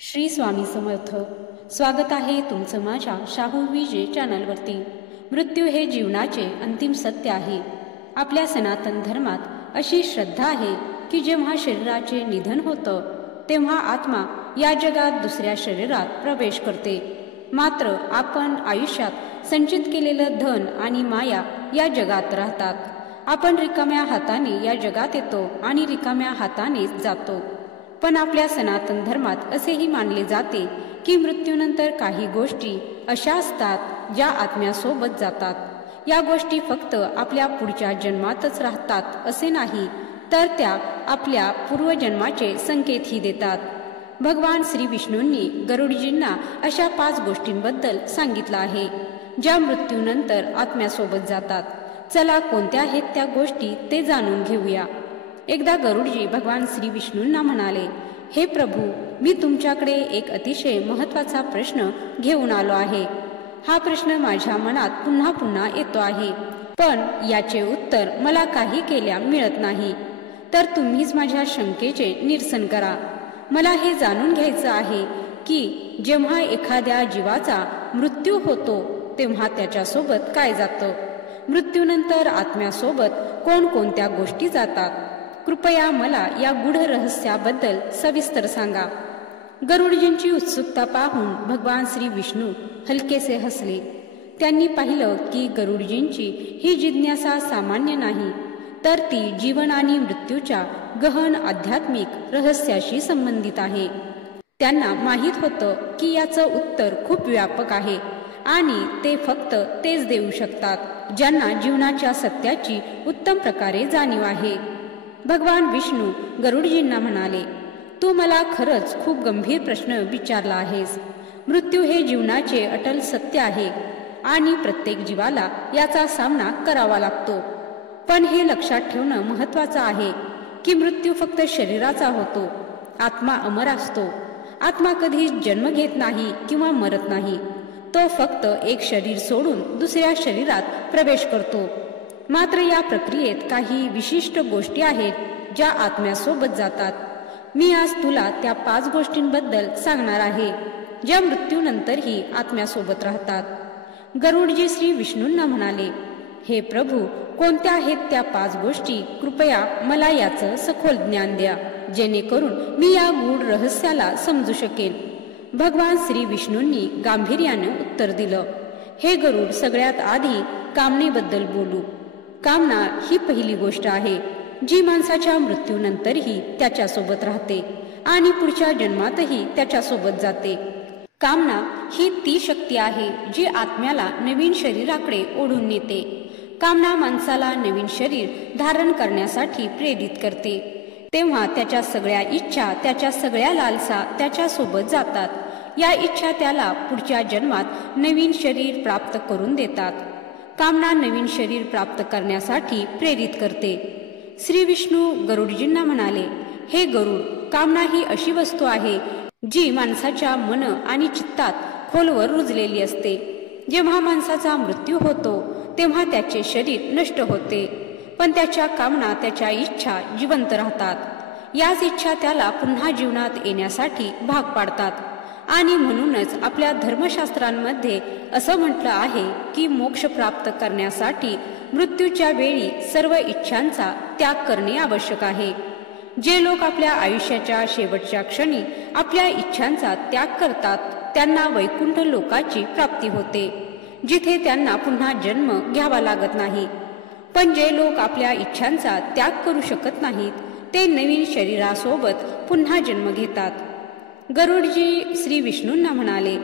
श्री स्वामी समर्थ. स्वागत आहे तुमचं माझ्या शाहू विजे चॅनलवरती. मृत्यू हे जीवनाचे अंतिम सत्य आहे. आपल्या सनातन धर्मात अशी श्रद्धा आहे की जेव्हा शरीराचे निधन होतं तेव्हा आत्मा या जगात दुसऱ्या शरीरात प्रवेश करते. मात्र आपण आयुष्यात संचित केलेलं धन आणि माया या जगात राहतात. आपण रिकाम्या हाताने या जगात येतो आणि रिकाम्या हातानेच जातो. पण आपल्या सनातन धर्मात असेही मानले जाते की मृत्यूनंतर काही गोष्टी अशा असतात ज्या आत्म्यासोबत जातात. या गोष्टी फक्त आपल्या पुढच्या जन्मातच राहतात असे नाही, तर त्या आपल्या पूर्वजन्माचे संकेतही देतात. भगवान श्री विष्णूंनी गरुडजींना अशा 5 गोष्टींबद्दल सांगितलं आहे ज्या मृत्यूनंतर आत्म्यासोबत जातात. चला कोणत्या आहेत त्या गोष्टी ते जाणून घेऊया. एकदा गरुडजी भगवान श्री विष्णूंना म्हणाले, हे प्रभू, मी तुमच्याकडे एक अतिशय महत्त्वाचा प्रश्न घेऊन आलो आहे. हा प्रश्न माझ्या मनात पुन्हा पुन्हा येतो आहे, पण याचे उत्तर मला काही केल्या मिळत नाही. तर तुम्हीच माझ्या शंकेचे निरसन करा. मला हे जाणून घ्यायचं आहे की जेव्हा एखाद्या जीवाचा मृत्यू होतो तेव्हा त्याच्यासोबत काय जातं. मृत्यूनंतर आत्म्यासोबत कोणकोणत्या गोष्टी जातात. कृपया मला या गूढ रहस्याबद्दल सविस्तर सांगा. गरुडजींची उत्सुकता पाहून भगवान श्री विष्णू हलकेसे हसले. त्यांनी पाहिलं की गरुडजींची ही जिज्ञासा सामान्य नाही, तर ती जीवन आणि मृत्यूच्या गहन आध्यात्मिक रहस्याशी संबंधित आहे. त्यांना माहीत होतं की याचं उत्तर खूप व्यापक आहे आणि ते फक्त तेच देऊ शकतात ज्यांना जीवनाच्या सत्याची उत्तम प्रकारे जाणीव आहे. भगवान विष्णू गरुडजींना म्हणाले, तू मला खरंच खूप गंभीर प्रश्न विचारला आहेस. मृत्यू हे जीवनाचे अटल सत्य आहे आणि प्रत्येक जीवाला याचा सामना करावा लागतो. पण हे लक्षात ठेवणं महत्त्वाचं आहे की मृत्यू फक्त शरीराचा होतो. आत्मा अमर असतो. आत्मा कधीच जन्म घेत नाही किंवा मरत नाही. तो फक्त एक शरीर सोडून दुसऱ्या शरीरात प्रवेश करतो. मात्र या प्रक्रियेत काही विशिष्ट गोष्टी आहेत ज्या आत्म्यासोबत जातात. मी आज तुला त्या 5 गोष्टींबद्दल सांगणार आहे ज्या मृत्यूनंतरही आत्म्यासोबत राहतात. गरुडजी श्री विष्णूंना म्हणाले, हे प्रभू, कोणत्या आहेत त्या 5 गोष्टी? कृपया मला याचं सखोल ज्ञान द्या, जेणेकरून मी या गूढ रहस्याला समजू शकेन. भगवान श्री विष्णूंनी गांभीर्याने उत्तर दिलं, हे गरुड, सगळ्यात आधी कामनेबद्दल बोलू. कामना ही पहिली गोष्ट आहे जी माणसाच्या मृत्यूनंतरही त्याच्यासोबत राहते आणि पुढच्या जन्मातही त्याच्यासोबत जाते. कामना ही ती शक्ती आहे जी आत्म्याला नवीन शरीराकडे ओढून नेते. कामना माणसाला नवीन शरीर धारण करण्यासाठी प्रेरित करते. तेव्हा त्याच्या सगळ्या इच्छा, त्याच्या सगळ्या लालसा त्याच्यासोबत जातात. या इच्छा त्याला पुढच्या जन्मात नवीन शरीर प्राप्त करून देतात. कामना नवीन शरीर प्राप्त करण्यासाठी प्रेरित करते. श्री विष्णू गरुडजींना म्हणाले, हे गरुड, कामना ही अशी वस्तू आहे जी माणसाच्या मन आणि चित्तात खोलवर रुजलेली असते. जेव्हा माणसाचा मृत्यू होतो तेव्हा त्याचे शरीर नष्ट होते, पण त्याच्या कामना, त्याच्या इच्छा जिवंत राहतात. याच इच्छा त्याला पुन्हा जीवनात येण्यासाठी भाग पाडतात. आणि म्हणूनच आपल्या धर्मशास्त्रांमध्ये असं म्हटलं आहे की मोक्ष प्राप्त करण्यासाठी मृत्यूच्या वेळी सर्व इच्छांचा त्याग करणे आवश्यक आहे. जे लोक आपल्या आयुष्याच्या शेवटच्या क्षणी आपल्या इच्छांचा त्याग करतात त्यांना वैकुंठ लोकाची प्राप्ती होते, जिथे त्यांना पुन्हा जन्म घ्यावा लागत नाही. पण जे लोक आपल्या इच्छांचा त्याग करू शकत नाहीत ते नवीन शरीरासोबत पुन्हा जन्म घेतात. गरुडजी श्री विष्णूंना म्हणाले,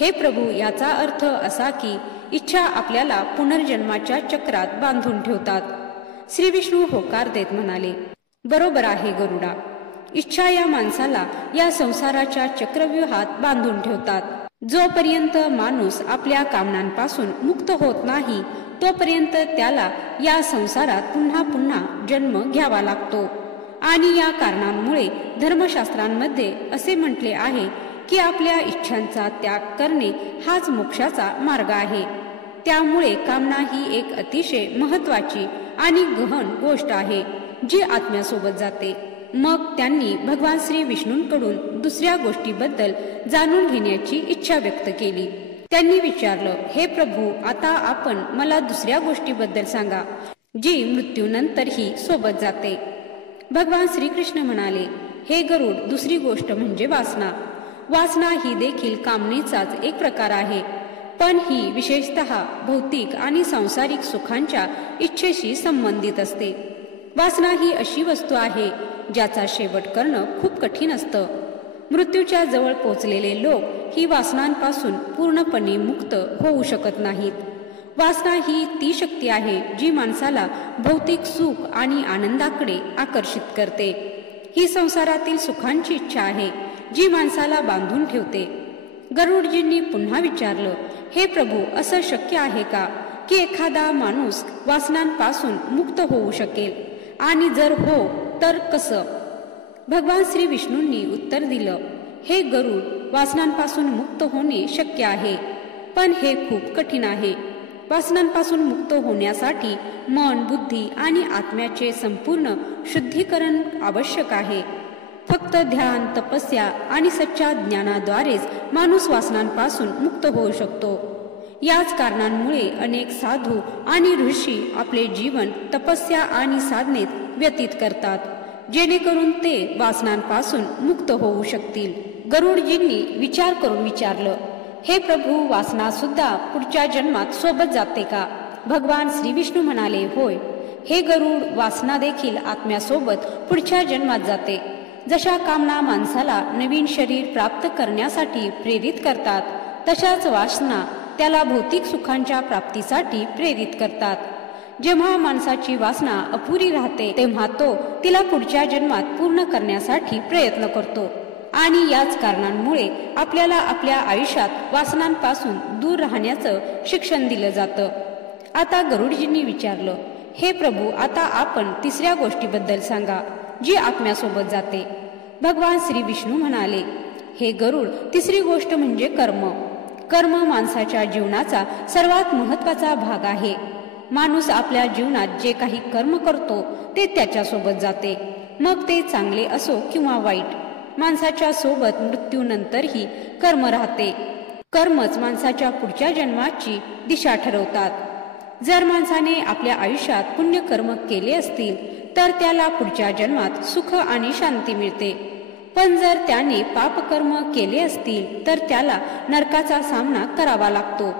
हे प्रभू, याचा अर्थ असा की इच्छा आपल्याला पुनर्जन्माच्या चक्रात बांधून ठेवतात. श्री विष्णू होकार देत म्हणाले, बरोबर आहे गरुडा. इच्छा या माणसाला या संसाराच्या चक्रव्यूहात बांधून ठेवतात. जोपर्यंत माणूस आपल्या कामनांपासून मुक्त होत नाही तोपर्यंत त्याला या संसारात पुन्हा पुन्हा जन्म घ्यावा लागतो. आणि या कारणांमुळे धर्मशास्त्रांमध्ये असे म्हटले आहे की आपल्या इच्छांचा त्याग करणे हाच मोक्षाचा मार्ग आहे. त्यामुळे कामना ही एक अतिशय महत्त्वाची आणि गहन गोष्ट आहे जी आत्म्यासोबत जाते. मग त्यांनी भगवान श्री विष्णूंकडून दुसऱ्या गोष्टीबद्दल जाणून घेण्याची इच्छा व्यक्त केली. त्यांनी विचारलं, हे प्रभू, आता आपण मला दुसऱ्या गोष्टीबद्दल सांगा जी मृत्यूनंतरही सोबत जाते. भगवान श्रीकृष्ण म्हणाले, हे गरुड, दुसरी गोष्ट म्हणजे वासना. वासना ही देखील कामनेचाच एक प्रकार आहे, पण ही विशेषतः भौतिक आणि सांसारिक सुखांच्या इच्छेशी संबंधित असते. वासना ही अशी वस्तू आहे ज्याचा शेवट करणं खूप कठीण असतं. मृत्यूच्या जवळ पोचलेले लोक ही वासनांपासून पूर्णपणे मुक्त होऊ शकत नाहीत. वासना ही ती शक्ती आहे जी माणसाला भौतिक सुख आणि आनंदाकडे आकर्षित करते. ही संसारातील सुखांची इच्छा आहे जी माणसाला बांधून ठेवते. गरुडजींनी पुन्हा विचारलं, हे प्रभू, असं शक्य आहे का की एखादा माणूस वासनांपासून मुक्त होऊ शकेल, आणि जर हो तर कसं? भगवान श्री विष्णूंनी उत्तर दिलं, हे गरुड, वासनांपासून मुक्त होणे शक्य आहे, पण हे खूप कठीण आहे. वासनांपासून मुक्त होण्यासाठी मन, बुद्धी आणि आत्म्याचे संपूर्ण शुद्धीकरण आवश्यक आहे. फक्त ध्यान, तपस्या आणि सच्चा ज्ञानाद्वारेच माणूस वासनांपासून मुक्त होऊ शकतो. याच कारणांमुळे अनेक साधू आणि ऋषी आपले जीवन तपस्या आणि साधनेत व्यतीत करतात, जेणेकरून ते वासनांपासून मुक्त होऊ शकतील. गरुडजींनी विचार करून विचारलं, हे प्रभू, वासना सुद्धा पुढच्या जन्मात सोबत जाते का? भगवान श्री विष्णू म्हणाले, होय. हे गरुड, वासना देखील आत्म्यासोबत पुढच्या जन्मात जाते. जशा कामना माणसाला नवीन शरीर प्राप्त करण्यासाठी प्रेरित करतात, तशाच वासना त्याला भौतिक सुखांच्या प्राप्तीसाठी प्रेरित करतात. जेव्हा माणसाची वासना अपुरी राहते तेव्हा तो तिला पुढच्या जन्मात पूर्ण करण्यासाठी प्रयत्न करतो, आणि याच कारणांमुळे आपल्याला आपल्या आयुष्यात वासनांपासून दूर राहण्याचं शिक्षण दिलं जातं. आता गरुडजींनी विचारलं, हे प्रभू, आता आपण तिसऱ्या गोष्टीबद्दल सांगा जी आत्म्यासोबत जाते. भगवान श्री विष्णू म्हणाले, हे गरुड, तिसरी गोष्ट म्हणजे कर्म. कर्म माणसाच्या जीवनाचा सर्वात महत्त्वाचा भाग आहे. माणूस आपल्या जीवनात जे काही कर्म करतो ते त्याच्यासोबत जाते, मग ते चांगले असो किंवा वाईट. माणसाच्या सोबत मृत्यूनंतरही कर्म राहते. कर्मच माणसाच्या पुढच्या जन्माची दिशा ठरवतात. जर माणसाने आपल्या आयुष्यात पुण्यकर्म केले असतील तर त्याला पुढच्या जन्मात सुख आणि शांती मिळते, पण जर त्याने पापकर्म केले असतील तर त्याला नरकाचा सामना करावा लागतो.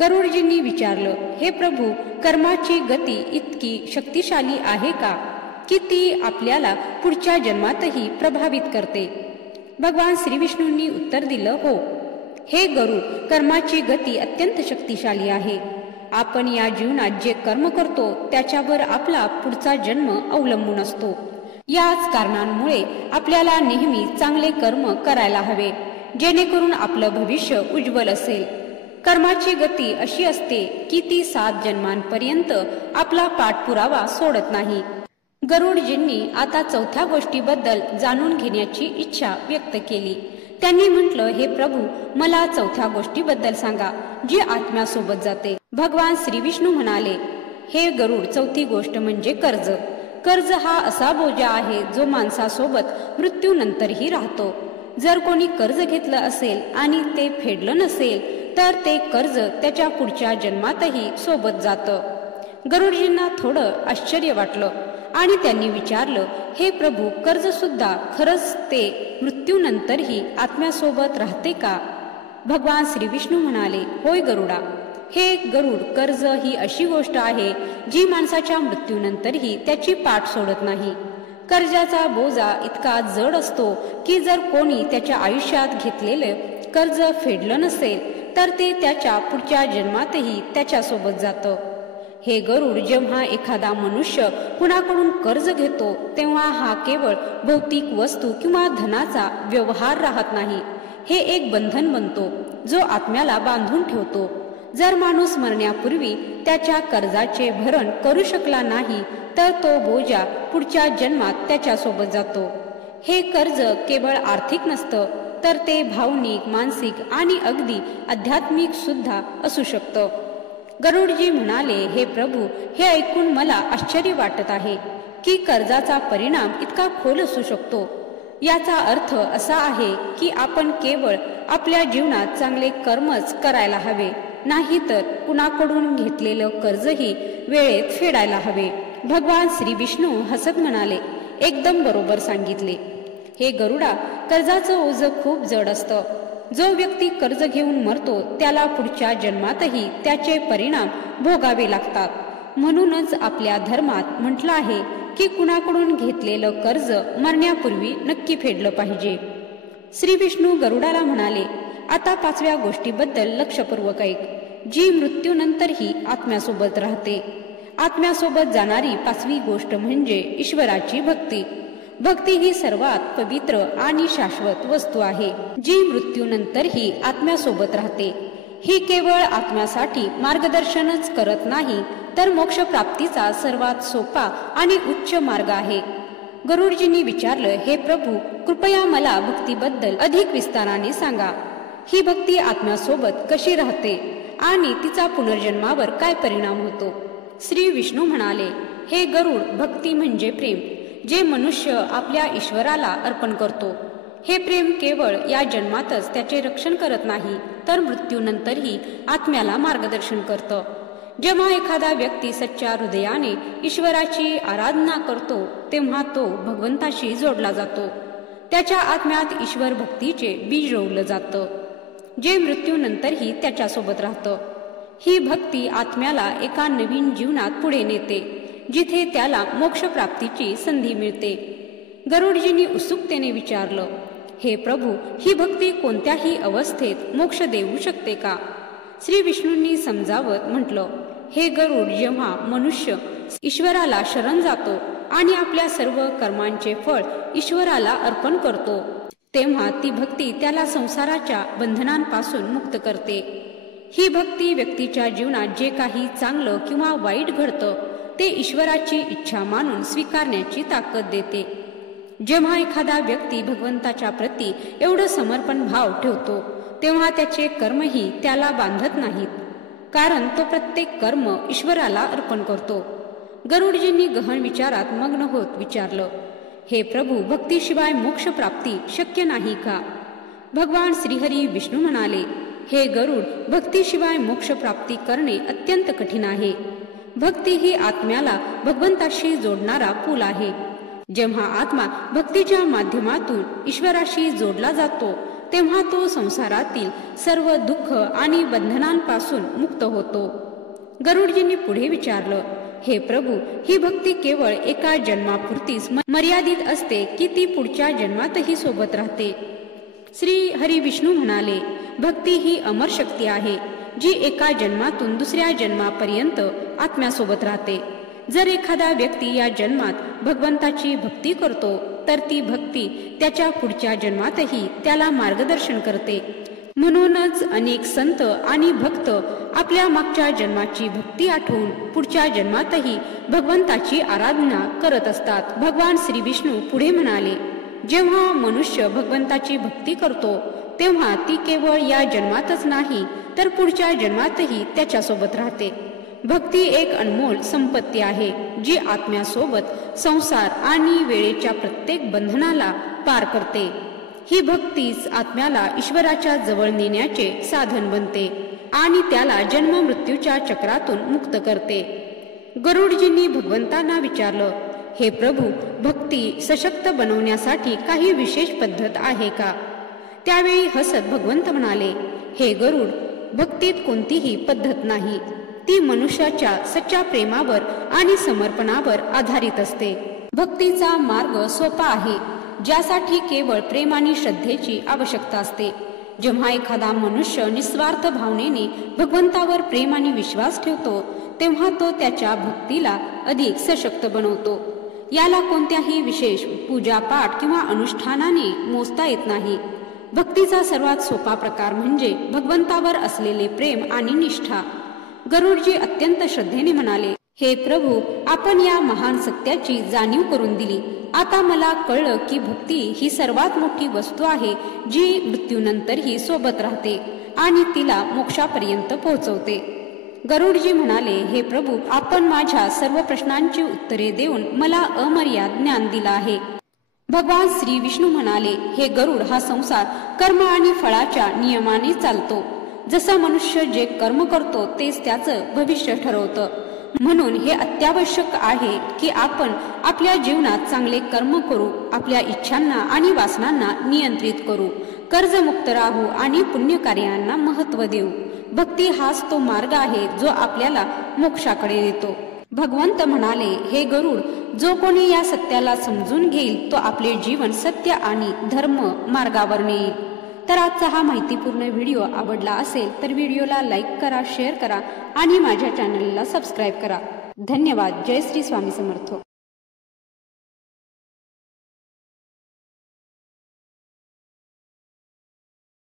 गरुडजींनी विचारलं, हे प्रभू, कर्माची गती इतकी शक्तिशाली आहे का की ती आपल्याला पुढच्या जन्मातही प्रभावित करते? भगवान श्री विष्णूंनी उत्तर दिलं, हो. हे गरुड, कर्माची गती अत्यंत शक्तिशाली आहे. आपण या जीवनात जे कर्म करतो त्याच्यावर आपला पुढचा जन्म अवलंबून असतो. याच कारणांमुळे आपल्याला नेहमी चांगले कर्म करायला हवे, जेणेकरून आपलं भविष्य उज्ज्वल असेल. कर्माची गती अशी असते की ती 7 जन्मांपर्यंत आपला पाठपुरावा सोडत नाही. गरुडजींनी आता चौथ्या गोष्टीबद्दल जाणून घेण्याची इच्छा व्यक्त केली. त्यांनी म्हटलं, हे प्रभू, मला चौथ्या गोष्टीबद्दल सांगा जी आत्म्यासोबत जाते. भगवान श्री विष्णू म्हणाले, हे गरुड, चौथी गोष्ट म्हणजे कर्ज. कर्ज हा असा बोजा आहे जो माणसासोबत मृत्यूनंतरही राहतो. जर कोणी कर्ज घेतलं असेल आणि ते फेडलं नसेल तर ते कर्ज त्याच्या पुढच्या जन्मातही सोबत जातं. गरुडजींना थोडं आश्चर्य वाटलं आणि त्यांनी विचारलं, हे प्रभू, कर्ज सुद्धा खरंच ते मृत्यूनंतरही आत्म्यासोबत राहते का? भगवान श्री विष्णू म्हणाले, होय गरुडा. हे गरुड, कर्ज ही अशी गोष्ट आहे जी माणसाच्या मृत्यूनंतरही त्याची पाठ सोडत नाही. कर्जाचा बोजा इतका जड असतो की जर कोणी त्याच्या आयुष्यात घेतलेले कर्ज फेडलं नसेल तर ते त्याच्या पुढच्या जन्मातही त्याच्यासोबत जातं. हे गरुड, जेव्हा एखादा मनुष्य कुणाकडून कर्ज घेतो तेव्हा हा केवळ भौतिक वस्तू किंवा धनाचा व्यवहार राहत नाही. हे एक बंधन बनतो जो आत्म्याला बांधून ठेवतो. जर माणूस मरण्यापूर्वी त्याच्या कर्जाचे भरण करू शकला नाही तर तो बोजा पुढच्या जन्मात त्याच्यासोबत जातो. हे कर्ज केवळ आर्थिक नसतं तर ते भावनिक, मानसिक आणि अगदी आध्यात्मिक सुद्धा असू शकतं. गरुडजी म्हणाले, हे प्रभू, हे ऐकून मला आश्चर्य वाटत आहे. की कर्जाचा परिणाम इतका खोल असू शकतो. याचा अर्थ असा आहे की आपण केवळ आपल्या जीवनात चांगले कर्मच करायला हवे, नाही तर कुणाकडून घेतलेलं कर्जही वेळेत फेडायला हवे. भगवान श्री विष्णू हसत म्हणाले, एकदम बरोबर सांगितले. हे गरुडा, कर्जाचं ओझं खूप जड असतं. जो व्यक्ती कर्ज घेऊन मरतो त्याला पुढच्या जन्मातही त्याचे परिणाम भोगावे लागतात. म्हणूनच आपल्या धर्मात म्हटलं आहे की कुणाकडून घेतलेलं कर्ज मरण्यापूर्वी नक्की फेडलं पाहिजे. श्री विष्णू गरुडाला म्हणाले, आता 5व्या गोष्टीबद्दल लक्षपूर्वक ऐक, जी मृत्यूनंतरही आत्म्यासोबत राहते. आत्म्यासोबत जाणारी 5वी गोष्ट म्हणजे ईश्वराची भक्ती. भक्ती ही सर्वात पवित्र आणि शाश्वत वस्तू आहे, जी मृत्यूनंतरही आत्म्यासोबत राहते. ही केवळ आत्म्यासाठी मार्गदर्शनच करत नाही, तर मोक्षप्राप्तीचा सर्वात सोपा आणि उच्च मार्ग आहे. गरुडजींनी विचारलं, हे प्रभू, कृपया मला भक्तीबद्दल अधिक विस्ताराने सांगा. ही भक्ती आत्म्यासोबत कशी राहते आणि तिचा पुनर्जन्मावर काय परिणाम होतो? श्री विष्णू म्हणाले, हे गरुड, भक्ती म्हणजे प्रेम, जे मनुष्य आपल्या ईश्वराला अर्पण करतो. हे प्रेम केवळ या जन्मातच त्याचे रक्षण करत नाही, तर मृत्यूनंतरही आत्म्याला मार्गदर्शन करतं. जेव्हा एखादा व्यक्ती सच्च्या हृदयाने ईश्वराची आराधना करतो तेव्हा तो भगवंताशी जोडला जातो. त्याच्या आत्म्यात ईश्वर भक्तीचे बीज रोवलं जातं, जे मृत्यूनंतरही त्याच्यासोबत राहतं. ही भक्ती आत्म्याला एका नवीन जीवनात पुढे नेते, जिथे त्याला मोक्षप्राप्तीची संधी मिळते. गरुडजींनी उत्सुकतेने विचारलं, हे प्रभू, ही भक्ती कोणत्याही अवस्थेत मोक्ष देऊ शकते का? श्री विष्णूंनी समजावत म्हटलं, हे गरुड, जेव्हा मनुष्य ईश्वराला शरण जातो आणि आपल्या सर्व कर्मांचे फळ ईश्वराला अर्पण करतो, तेव्हा ती भक्ती त्याला संसाराच्या बंधनांपासून मुक्त करते. ही भक्ती व्यक्तीच्या जीवनात जे काही चांगलं किंवा वाईट घडतं ते ईश्वराची इच्छा मानून स्वीकारण्याची ताकद देते. जेव्हा एखादा व्यक्ती भगवंताच्या प्रती एवढं समर्पण भाव ठेवतो तेव्हा त्याचे कर्मही त्याला बांधत नाहीत, कारण तो प्रत्येक कर्म ईश्वराला अर्पण करतो. गरुडजींनी गहन विचारात मग्न होत विचारलं, हे प्रभू, भक्तीशिवाय मोक्ष प्राप्ती शक्य नाही का? भगवान श्रीहरी विष्णू म्हणाले, हे गरुड, भक्तीशिवाय मोक्ष प्राप्ती करणे अत्यंत कठीण आहे. भक्ती ही आत्म्याला भगवंताशी जोडणारा पूल आहे. जेव्हा आत्मा भक्तीच्या माध्यमातून ईश्वराशी जोडला जातो तेव्हा तो संसारातील सर्व दुःख आणि बंधनांपासून मुक्त होतो. गरुडजींनी पुढे विचारलं, हे प्रभू, ही भक्ती केवळ एका जन्मापुरतीच मर्यादित असते की ती पुढच्या जन्मातही सोबत राहते? श्री हरी विष्णू म्हणाले, भक्ती ही अमर शक्ती आहे, जी एका जन्मातून दुसऱ्या जन्मापर्यंत आत्म्यासोबत राहते. जर एखादा व्यक्ती या जन्मात भगवंताची भक्ती करतो तर ती भक्ती त्याच्या पुढच्या जन्मातही त्याला मार्गदर्शन करते. म्हणूनच अनेक संत आणि भक्त आपल्या मागच्या जन्माची भक्ती आठवून पुढच्या जन्मातही भगवंताची आराधना करत असतात. भगवान श्री विष्णू पुढे म्हणाले, जेव्हा मनुष्य भगवंताची भक्ती करतो तेव्हा ती केवळ या जन्मातच नाही तर पुढच्या जन्मातही त्याच्यासोबत राहते. भक्ती एक अनमोल संपत्ती आहे, जी आत्म्यासोबत संसार आणि वेळेच्या प्रत्येक बंधनाला पार करते. ही भक्तीच आत्म्याला ईश्वराच्या जवळ नेण्याचे साधन बनते आणि त्याला जन्म मृत्यूच्या चक्रातून मुक्त करते. गरुडजींनी भगवंतांना विचारलं, हे प्रभू, भक्ती सशक्त बनवण्यासाठी काही विशेष पद्धत आहे का? त्यावेळी हसत भगवंत म्हणाले, हे गरुड, भक्तीत कोणतीही पद्धत नाही. ती मनुष्याच्या सच्च्या प्रेमावर आणि समर्पणावर आधारित असते. भक्तीचा मार्ग सोपा आहे, ज्यासाठी केवळ प्रेम आणि श्रद्धेची आवश्यकता असते. जेव्हा एखादा मनुष्य निस्वार्थ भावनेने भगवंतावर प्रेम आणि विश्वास ठेवतो तेव्हा तो त्याच्या भक्तीला अधिक सशक्त बनवतो. याला कोणत्याही विशेष पूजापाठ किंवा अनुष्ठानाने मोजता येत नाही. भक्तीचा सर्वात सोपा प्रकार म्हणजे भगवंतावर असलेले प्रेम आणि निष्ठा. गरुडजी अत्यंत श्रद्धेने म्हणाले, हे प्रभू, आपण या महान सत्याची जाणीव करून दिली. आता मला कळलं की भक्ती ही सर्वात मोठी वस्तू आहे, जी मृत्यूनंतरही सोबत राहते आणि तिला मोक्षापर्यंत पोहोचवते. गरुडजी म्हणाले, हे प्रभू, आपण माझ्या सर्व प्रश्नांची उत्तरे देऊन मला अमर्याद ज्ञान दिलं आहे. भगवान श्री विष्णू म्हणाले, हे गरुड, हा संसार कर्म आणि फळाच्या नियमाने चालतो. जसा मनुष्य जे कर्म करतो तेच त्याचं भविष्य ठरवतं. म्हणून हे अत्यावश्यक आहे की आपण आपल्या जीवनात चांगले कर्म करू, आपल्या इच्छांना आणि वासनांना नियंत्रित करू, कर्जमुक्त राहू आणि पुण्यकार्यांना महत्त्व देऊ. भक्ती हाच तो मार्ग आहे जो आपल्याला मोक्षाकडे नेतो. भगवंत म्हणाले, हे गरुड, जो कोणी या सत्याला समजून घेईल तो आपले जीवन सत्य आणि धर्म मार्गावर नेईल. तर आजचा हा माहितीपूर्ण व्हिडिओ आवडला असेल तर व्हिडिओला लाईक करा, शेअर करा आणि माझ्या चॅनलला सबस्क्राईब करा. धन्यवाद. जय श्री स्वामी समर्थ.